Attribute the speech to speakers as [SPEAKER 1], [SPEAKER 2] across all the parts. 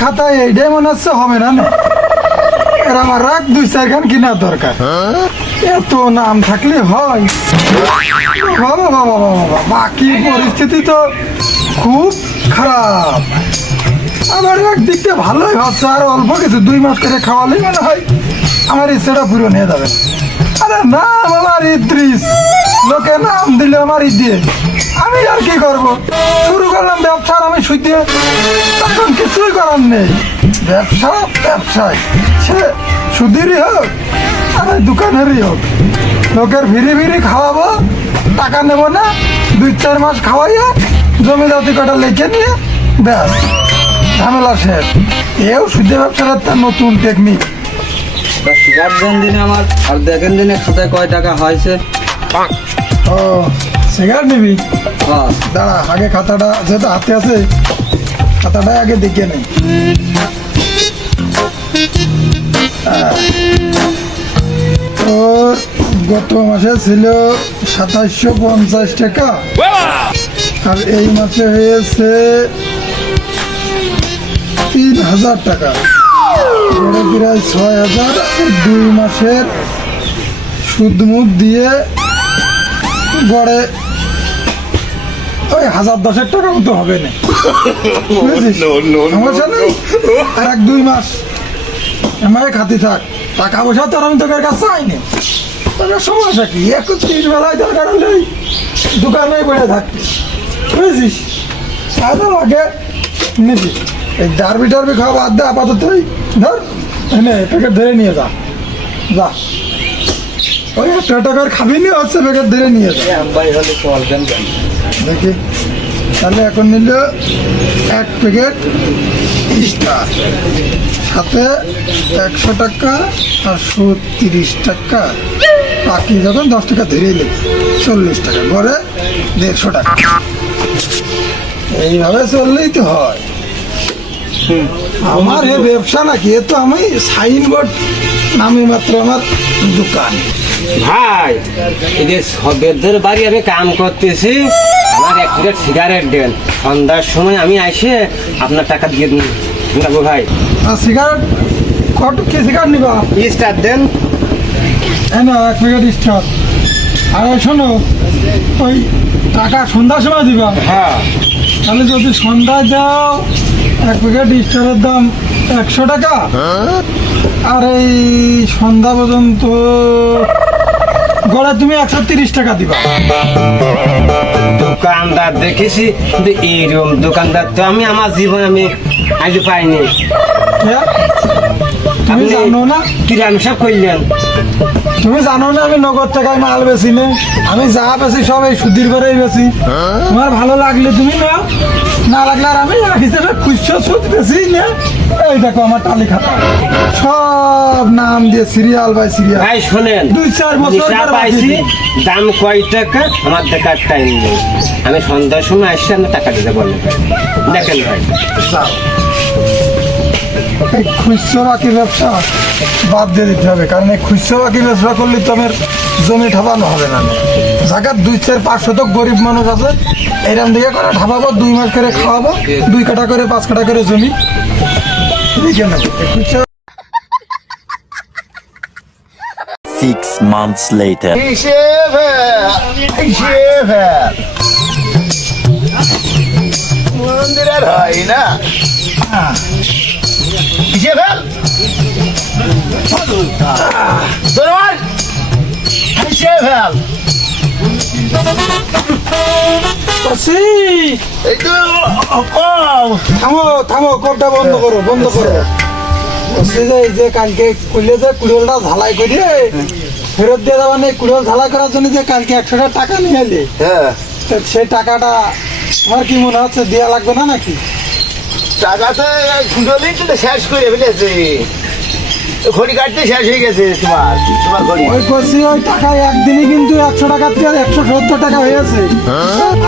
[SPEAKER 1] খাতায় এইটাই মনে হচ্ছে হবে না না? এর আমার রাখ দুই চারখান কেনার দরকার। এত নাম থাকলে হয়। বাকি পরিস্থিতি তো খুব খারাপ। আমার একদিক দিয়ে ভালোই হচ্ছে, আর অল্প কিছু দুই মাস করে খাওয়ালেই মনে হয় আমার ইচ্ছাটা পূরণ হয়ে যাবে। আরে নাম আমার ইদ্রিস লোকে নাম দিলে আমার দিয়ে। আমি আর কি করব? করলাম ব্যবসা আর আমি দিয়ে তখন কিছুই করার নেই। ব্যবসা ব্যবসায়। সে সুদিরই হোক আর দোকানেরই হোক। লোকের ভিড়ি ভিড়ি খাওয়াবো টাকা নেব না দুই চার মাস খাওয়াইয়া জমি জাতি কটা লেখে নিয়ে ব্যাস ঝামেলা শেষ। এও সুদে ব্যবসার একটা নতুন টেকনিক
[SPEAKER 2] দিনে আমার আর দেখেন দিনে খাতায় কয় টাকা হয়েছে?
[SPEAKER 1] ও সিগারেট নিবি?
[SPEAKER 2] হ্যাঁ।
[SPEAKER 1] দাঁড়া আগে খাতাটা যেহেতু হাতে আছে খাতাটা আগে দেখে নেই তোর গত মাসে ছিল সাতাশশো পঞ্চাশ টাকা। আর এই মাসে হয়েছে তিন হাজার টাকা। গড়ে প্রায় ছয় হাজার দুই মাসের সুদ মুদ দিয়ে গড়ে ওই হাজার দশেক টাকা মতো হবে না? সমস্যা নেই আর এক দুই মাস। এমআই খাতি থাক। টাকা পয়সা তোর আমি তোকে কাছে চাইনি তোর সমস্যা কি? একত্রিশ বেলায় দরকার হলে ওই দোকানে বসে থাকতে বুঝেছিস? তাহলে আগে নিবি এই ডারবি টারবি খাওয়া বাদ দে আপাতত ধর এনে প্যাকেট ধরে নিয়ে যা। যা। ওই একটা টাকার খাবি নি হচ্ছে প্যাকেট ধরে নিয়ে যা।
[SPEAKER 2] ভাই হলে কল দেন
[SPEAKER 1] দেখি তাহলে এখন নিল এক প্যাকেট স্টার সাথে একশো টাকা আর সুদ তিরিশ টাকা। বাকি যখন দশ টাকা ধরে এলে চল্লিশ টাকা ঘরে দেড়শো টাকা। এইভাবে চললেই তো হয়। আমার এ ব্যবসা নাকি এ তো আমি সাইনবোর্ড নামে মাত্র আমার দোকান।
[SPEAKER 3] ভাই এদের সবেদের বাড়ি আমি কাম করতেছি আমার এক প্যাকেট সিগারেট দেন সন্ধ্যার সময় আমি এসে আপনার টাকা দিয়ে নেব ভাই।
[SPEAKER 1] আর সিগারেট কত কি সিগারেট নিবা?
[SPEAKER 3] স্টার দেন?
[SPEAKER 1] হ্যাঁ না এক প্যাকেট স্টার আর শোনো ওই টাকা সন্ধ্যার সময় দিবা।
[SPEAKER 3] হ্যাঁ।
[SPEAKER 1] তাহলে যদি সন্ধ্যা যাও এক প্যাকেট স্টারের দাম একশো টাকা। আর এই সন্ধ্যা পর্যন্ত গড়ে তুমি একশো তিরিশ টাকা দিবা।
[SPEAKER 3] দোকানদার দেখেছি কিন্তু এইরকম দোকানদার তো আমি আমার জীবনে আমি আজ পাইনি।
[SPEAKER 1] কিরান
[SPEAKER 3] আপনি
[SPEAKER 1] জানো না?
[SPEAKER 3] কিরাম সব করলেন?
[SPEAKER 1] তুমি জানো না আমি নগদ টাকায় মাল বেশি নে? আমি যা বেশি সব এই সুদির করেই বেশি তোমার ভালো লাগলে তুমি নাও। না লাগলে আর আমি হিসেবে খুচরো সুদ বেশি নে। এই দেখো আমার টালি খাতা সব নাম দিয়ে সিরিয়াল বাই সিরিয়াল।
[SPEAKER 3] ভাই শোনেন
[SPEAKER 1] দুই চার বছর
[SPEAKER 3] পাইছি দাম কয় টাকা? আমার দেখার টাইম নেই। আমি সন্ধ্যার সময় আসছি আমি টাকা দিতে বললেন দেখেন ভাই।
[SPEAKER 1] এই খুচরো বাকি ব্যবসা বাদ দিয়ে দিতে হবে কারণ এই খুচরো বাকি ব্যবসা করলে তোমার জমি ঠাপানো হবে না। জায়গার দুই চার পাঁচ শতক গরিব মানুষ আছে এরম দিকে করে ঠাপাবো দুই মাস করে খাওয়াবো দুই কাটা করে পাঁচ কাটা করে জমি। খুচরো
[SPEAKER 4] Six months later.
[SPEAKER 5] মন্দিরের হয় না? হিসেবে ধন্যবাদ। হিসেবে এই তো কম
[SPEAKER 1] থামো থামো কোপটা বন্ধ করো বন্ধ করো। যে যে কালকে খুলে যে কুড়োলটা ঝালাই করে ফেরত দিয়ে দেওয়া নেই কুড়োল ঝালাই করার জন্য যে কালকে একশো টাকা নিয়ে এলি।
[SPEAKER 5] হ্যাঁ।
[SPEAKER 1] সেই টাকাটা আমার কি মনে হচ্ছে দেওয়া লাগবে না নাকি?
[SPEAKER 5] টাকা তো তো শেষ করে ফেলেছে। ঘড়ি কাটতে শেষ হয়ে গেছে তোমার তোমার ঘড়ি।
[SPEAKER 1] ওই করছি ওই টাকা একদিনই কিন্তু একশো টাকা দিয়ে একশো সত্তর টাকা হয়েছে।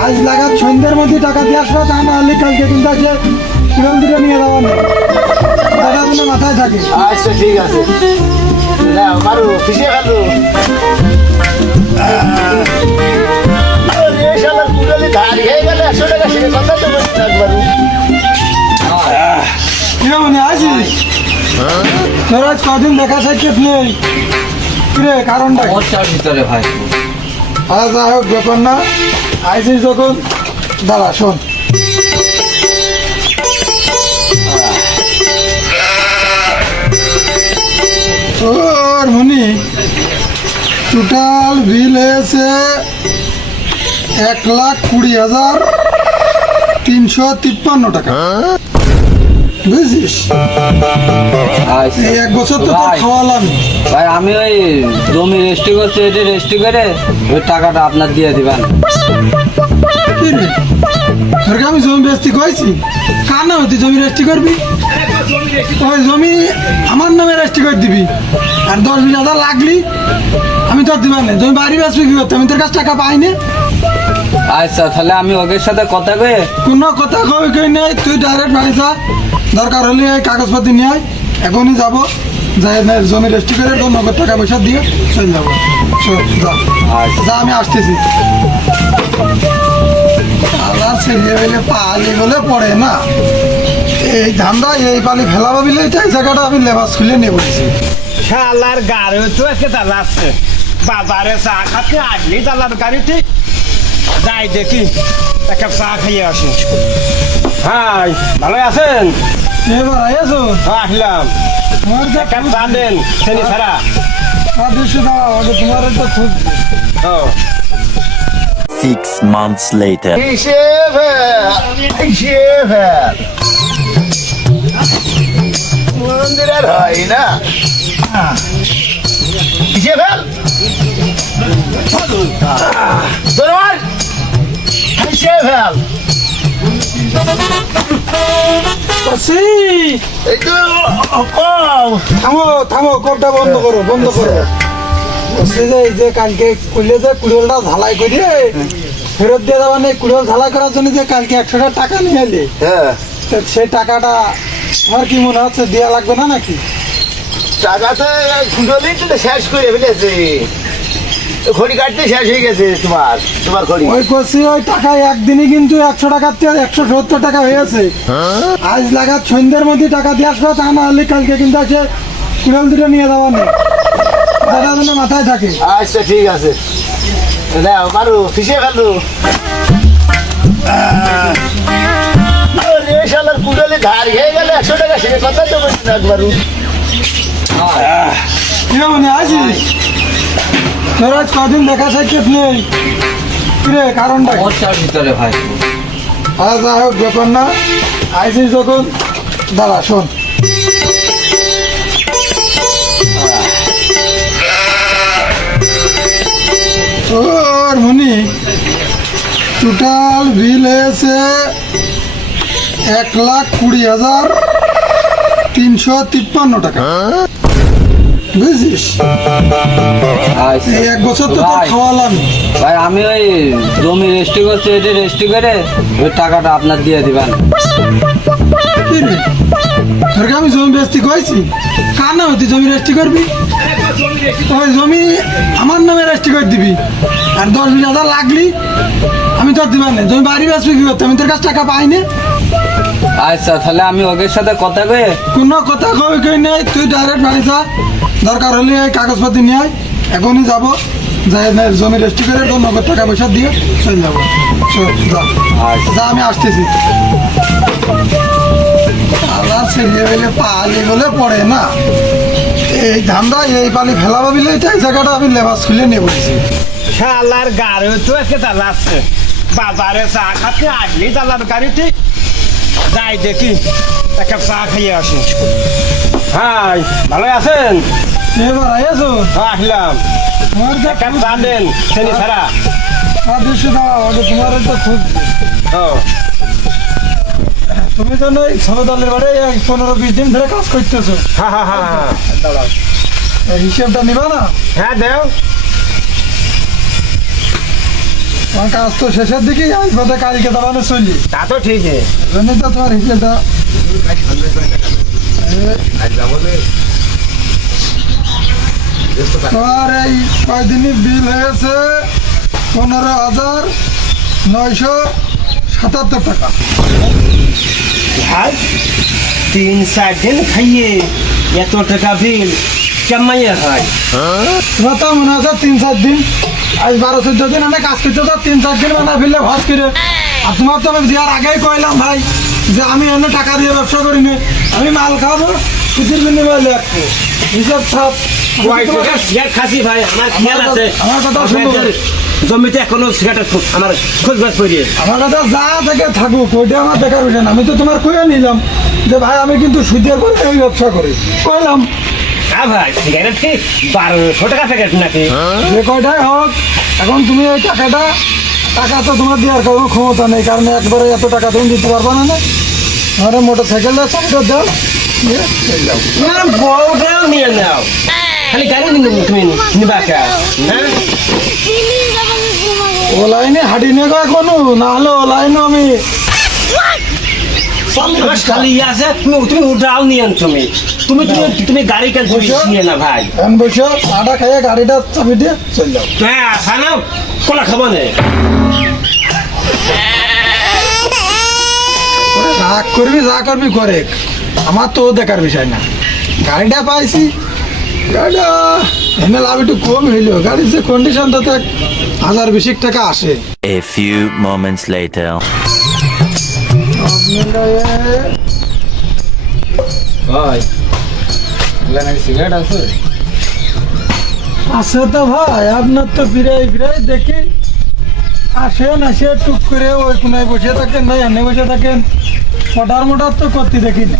[SPEAKER 1] আজ লাগাত সন্ধ্যের মধ্যে টাকা দিয়ে আসবে তা না হলে কালকে কিন্তু নিয়ে নেই টাকা যেন মাথায় থাকে।
[SPEAKER 5] আচ্ছা ঠিক আছে। না মারু ফেলো। ধার খেয়ে গেলে একশো টাকা সে কথা তো বলছি
[SPEAKER 1] আছিস? তোর আজ কদিন দেখা সাক্ষাৎ নেই। কিরে কারণটা?
[SPEAKER 2] সমস্যার ভিতরে ভাই।
[SPEAKER 1] আর যাই হোক ব্যাপার না। আইসিস যখন। দাঁড়া শোন। তোর মনি টোটাল বিল হয়েছে এক লাখ কুড়ি হাজার তিনশো তিপ্পান্ন টাকা। বুঝছিস। এক বছর তো তোর খাওয়ালাম
[SPEAKER 2] ভাই আমি ওই জমি রেস্টি করছি এটা রেস্টি করে ওই টাকাটা আপনার দিয়ে দিবেন।
[SPEAKER 1] তোরকে আমি জমি বেচতে কইছি কার নামে তুই জমি রেজিস্ট্রি করবি? ওই জমি আমার নামে রেজিস্ট্রি করে দিবি। আর দশ বিশ হাজার লাগলি আমি তোর দিবার না জমি বাড়ি বেচবি কি করতে? আমি তোর কাছে টাকা পাইনি।
[SPEAKER 2] আচ্ছা তাহলে আমি ওদের সাথে কথা কয়ে
[SPEAKER 1] কোনো কথা কই কই নেই তুই ডাইরেক্ট বাড়ি যা। দরকার হলে এই কাগজপাতি নিয়ে আয় এখনই যাব। যাই না জমি রেজিস্ট্রি করে তোর নগদ টাকা পয়সা দিয়ে চলে যাব। চল, যা।
[SPEAKER 2] আচ্ছা।
[SPEAKER 1] আমি আসতেছি। আল্লাহ ছেলে পালি বলে পড়ে না। এই ধান্দা এই পালি ফেলা ভাবিলে এটা এই জায়গাটা আমি লেবাস খুলে নিয়ে বলছি
[SPEAKER 3] শালার গাড়ি তো এসে চালাচ্ছে বাজারে চা খাতে আসলি চালার গাড়িতে। যাই দেখি এক চা খাইয়ে আসি। হাই ভালো আছেন?
[SPEAKER 1] এবার আইয়াছো
[SPEAKER 3] হ্যাঁ, আসলাম
[SPEAKER 1] তোমার যে
[SPEAKER 3] এক কাপ চা দেন চেনি ছাড়া
[SPEAKER 1] আদর্শ দাও আগে তোমার তো খুব
[SPEAKER 3] ও
[SPEAKER 4] Six months later.
[SPEAKER 5] হিসেব হিসেব মন্দিরের হয় না হিসেব ধন্যবাদ হিসেব
[SPEAKER 1] আছি
[SPEAKER 5] এই তো কম
[SPEAKER 1] থামো থামো কোপটা বন্ধ করো বন্ধ করো। যে যে কালকে কুলে যে কুড়েলটা ঝালাই করে ফেরত দিয়ে দেওয়া নেই কুড়েল ঝালাই করার জন্য যে কালকে একশো টাকা নিয়ে এলি।
[SPEAKER 5] হ্যাঁ।
[SPEAKER 1] সেই টাকাটা আমার কি মনে হচ্ছে দেওয়া লাগবে না নাকি?
[SPEAKER 5] টাকা তো কুণ্ডলি তো শেষ করে ফেলেছে। খড়ি কাটতে শেষ হয়ে গেছে তোমার তোমার খড়ি।
[SPEAKER 1] ওই করছি ওই টাকা একদিনই কিন্তু একশো টাকার থেকে একশো সত্তর টাকা হয়েছে। আজ লাগাত সন্ধ্যের মধ্যে টাকা দিয়ে আসবে তা না হলে কালকে কিন্তু আছে কুড়াল দুটো নিয়ে যাওয়া নেই। টাকা যেন মাথায় থাকে।
[SPEAKER 5] আচ্ছা ঠিক আছে। দাও মারু ফিসে ফেলু। শালার কুড়ালে ধার হয়ে গেলে একশো টাকা সে কথা তো বলছি না একবারও।
[SPEAKER 1] কি মানে আছিস তোর আজ কদিন দেখা সাক্ষাৎ নেই। কিরে কারণটা?
[SPEAKER 2] সমস্যার ভিতরে ভাই।
[SPEAKER 1] আর যাই হোক ব্যাপার না। আইসিস যখন দাঁড়া শোন। তোর মনি টোটাল বিল হয়েছে এক লাখ কুড়ি হাজার তিনশো তিপ্পান্ন টাকা।
[SPEAKER 2] আচ্ছা।
[SPEAKER 1] এই এক বছর তো তোর খাওয়ালাম।
[SPEAKER 2] ভাই আমি ওই জমি রেস্টি করছি এটা রেস্টি করে ওই টাকাটা আপনার দিয়ে দিবেন।
[SPEAKER 1] তোরকে আমি জমি বেচতে কইছি? কার নামে তুই জমি রেজিস্ট্রি করবি? ওই জমি আমার নামে রেজিস্ট্রি করে দিবি। আর দশ বিশ হাজার লাগলি আমি তোর দিবার না জমি বাড়ি বেচবি কি করতে? আমি তোর কাছে টাকা পাইনি।
[SPEAKER 2] আচ্ছা তাহলে আমি ওদের সাথে কথা কয়ে
[SPEAKER 1] কোনো কথা কই কই নেই তুই ডাইরেক্ট বাড়ি যা। দরকার হলে এই কাগজপাতি নিয়ে আয় এখনই যাব। যাই জমি রেজিস্ট্রি করে তোর নগদ টাকা পয়সা দিয়ে চলে যাব। যা।
[SPEAKER 2] আচ্ছা।
[SPEAKER 1] আমি আসতেছি। আল্লাহ ছেলে পালি বলে পড়ে না। এই ধান্দা এই পালি ফেলা ভাবিলে এই জায়গাটা আমি লেবাস খুলে নিয়ে বলছি
[SPEAKER 3] শালার গাড়ি তো এসে চালাচ্ছে বাজারে চা খাতে আসলি চালার গাড়িতে। যাই দেখি এক কাপ চা খাইয়ে আসি। হাই ভালো আছেন?
[SPEAKER 1] এবার আইয়াছো
[SPEAKER 3] হ্যাঁ, আসলাম।
[SPEAKER 1] তোমার যে
[SPEAKER 3] এক কাপ চা দেন চেনি ছাড়া
[SPEAKER 1] আদর্শ দাও আগে তোমার তো খুব তুমি তো নই সনদালের বাড়ি পনেরো বিশ দিন ধরে কাজ করতেছো।
[SPEAKER 3] হ্যাঁ হ্যাঁ হ্যাঁ হ্যাঁ
[SPEAKER 1] হিসেবটা নিবা না?
[SPEAKER 3] হ্যাঁ দেও।
[SPEAKER 1] কাজ তো শেষের দিকেই আসবে কালকে দাঁড়ানো চলি।
[SPEAKER 3] তা তো ঠিকই।
[SPEAKER 1] জন্যই তো তোমার হিসেবটা তোমার এই কয়দিনই বিল হয়েছে? পনেরো হাজার নয়শো সাতাত্তর টাকা।
[SPEAKER 3] তিন চার দিন খাইয়ে এত টাকা বিল কেমাইয়া হয়?
[SPEAKER 1] তোমার তো মনে আছে তিন চার দিন। আজ বারো চোদ্দ দিন আমি কাজ করতে তো তিন চার দিন মানে ফেললে ভাস করে? আর তোমার তো আমি দেওয়ার আগেই কইলাম ভাই যে আমি অন্য টাকা দিয়ে ব্যবসা করি না আমি মাল খাব সুতির বিনিময়ে লাগবো হিসাব
[SPEAKER 3] সিগারেট খাসি ভাই আমার খেয়াল আছে।
[SPEAKER 1] আমার কথা শুনো।
[SPEAKER 3] আপনাদের জমিতে এখনও সিগারেট আমার খোঁজ বাজ করিয়ে
[SPEAKER 1] আমার কথা যা থেকে থাকুক ওইটা আমার দেখার না আমি তো তোমার কয়ে নিলাম যে ভাই আমি কিন্তু সুদের পরে আমি ব্যবসা করি। কইলাম।
[SPEAKER 3] হ্যাঁ ভাই সিগারেট বারোশো টাকা প্যাকেট নাকি?
[SPEAKER 1] যে কয়টাই হোক এখন তুমি এই টাকাটা টাকা তো তোমার দেওয়ার কোনো ক্ষমতা নেই কারণ একবারে এত টাকা তুমি দিতে পারবে না না? আমার মোটর সাইকেলটা চাবিটা দাও। দিয়ে চলে যাও।
[SPEAKER 3] তোমার বউটাও নিয়ে নাও। খালি গাড়ি নিয়ে তুমি নিবা কে হ্যাঁ?
[SPEAKER 1] ও লাইনে হাঁটি নিয়ে গো এখনও না হলে ও লাইনে আমি
[SPEAKER 3] খালি ইয়ে আছে তুমি তুমি উঠাও নিয়ে তুমি। নিয়ে না ভাই?
[SPEAKER 1] বসে আটা খাইয়ে গাড়িটা চাবি দিয়ে চলে যাও।
[SPEAKER 3] হ্যাঁ সানাও কোলা খাব না।
[SPEAKER 1] রাগ করবি যা করবি করে। আমার তো ও দেখার বিষয় না। গাড়িটা পাইছি গাড়িটা এনে লাভ একটু কম হইল গাড়ির যে কন্ডিশন তাতে হাজার বিশেক টাকা আসে।
[SPEAKER 4] A few moments later.
[SPEAKER 2] ভাই এখানে সিগারেট আছে?
[SPEAKER 1] আছে তো ভাই আপনার তো ফিরাই ফিরাই দেখি। আসেন আসে টুক করে ওই কোনায় বসে থাকেন ভাই এনে বসে থাকেন। মোটার মোটার তো করতে দেখি না।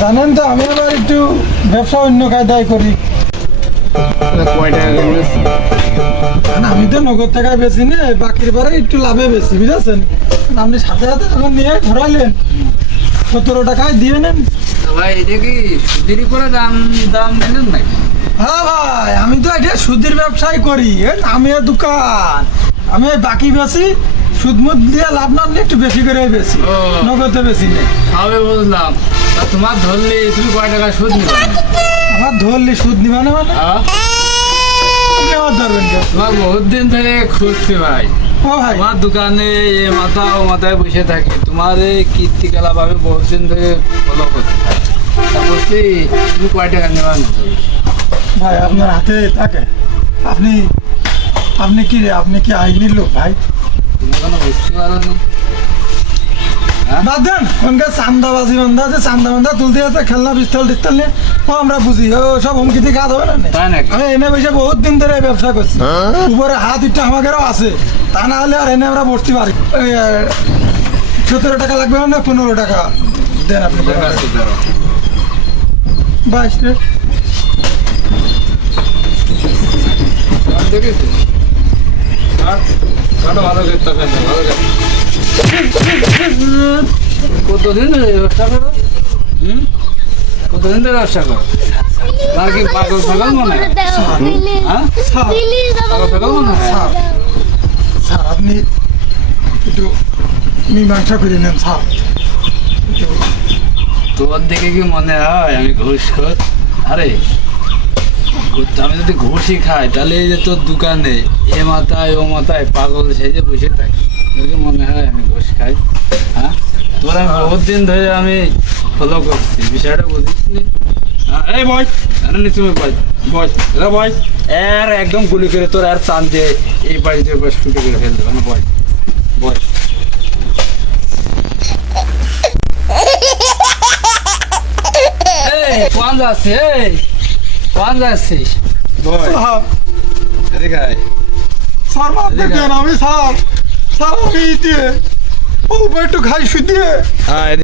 [SPEAKER 1] জানেন তো আমি আবার একটু ব্যবসা অন্য কায়দায় করি। আমি তো নগদ টাকায় বেশি না বাকির পরে একটু লাভে বেশি বুঝেছেন আপনি সাথে সাথে যখন নিয়ে ঘোরালেন সতেরো টাকায় দিয়ে নেন
[SPEAKER 2] ভাই এটা কি সুদের উপরে দাম দাম দিলেন নাকি
[SPEAKER 1] হ্যাঁ ভাই আমি তো এটা সুদের ব্যবসায় করি আমি দোকান। আমি বাকি বেশি সুদ মুদ দিয়ে লাভ না একটু বেশি করে বেশি নগদে বেশি নেই।
[SPEAKER 2] সবে বুঝলাম। তা তোমার ধরলে তুমি কয় টাকা সুদ নিবে?
[SPEAKER 1] আমার ধরলি সুদ নিবা না মানে?
[SPEAKER 2] হ্যাঁ। তোমার বহুত দিন ধরে খুঁজছি ভাই।
[SPEAKER 1] ও ভাই।
[SPEAKER 2] তোমার দোকানে মাথা ও মাথায় বসে থাকি। তোমার এই কীর্তিকলাপ আমি বহুত দিন ধরে ফলো করছি তা বলছি তুমি কয় টাকা নেবে
[SPEAKER 1] ভাই আপনার হাতে থাকে। আপনি আপনি কি রে আপনি কি আইনির লোক ভাই?
[SPEAKER 2] তুমি কোনো বুঝতে পারো নি
[SPEAKER 1] বাদ দেন ওনকে চান্দাবাজি বান্ধা আছে চান্দা বান্ধা তুলতে আছে খেলনা পিস্তল টিস্তল নিয়ে। ও আমরা বুঝি ও সব হুমকি দিয়ে কাজ হবে না নে?
[SPEAKER 2] তাই নাকি?
[SPEAKER 1] আমি এনে বসে বহুত দিন ধরে ব্যবসা করছি। উপরে হাত ইটটা আমাদেরও আছে। তা না হলে আর এনে আমরা বসতে পারি। সতেরো টাকা লাগবে না পনেরো টাকা? দেন আপনি। বাইশ রে
[SPEAKER 2] আর দেখেছিস? ভালো টাকা ভালো কতদিন ব্যবসা করো? হুম। কতদিন ধরে ব্যবসা করো তার কি পাগল পাগল মনে পাগল পাগল মনে
[SPEAKER 1] স্যার আপনি একটু মীমাংসা করে নেন স্যার
[SPEAKER 2] তোর দেখে কি মনে হয়? আমি ঘুষ খোর আরে ঘুষ- আমি যদি ঘুষই খাই তাহলে এই যে তোর দোকানে এ মাথায় ও মাথায় পাগল সেজে বসে থাকি। তোর কি মনে হয় আমি ঘুষ খাই। হ্যাঁ? তোর আমি বহুত দিন ধরে আমি ফলো করছি। বিষয়টা বুঝিস নি? হ্যাঁ, এই বয় আরে নি তুমি বয় বয় এরা বয় এর একদম গুলি করে তোর আর চান দিয়ে এই দিয়ে বয় শুটে করে ফেলতে মানে বয় বয় এই! কোন যাচ্ছিস বয়
[SPEAKER 1] স্যার।
[SPEAKER 2] এদিকে আয়।
[SPEAKER 1] স্যার আমি স্যার। স্যার আমি দিয়ে অল্প একটু খাই শুধু দিয়ে
[SPEAKER 2] হ্যাঁ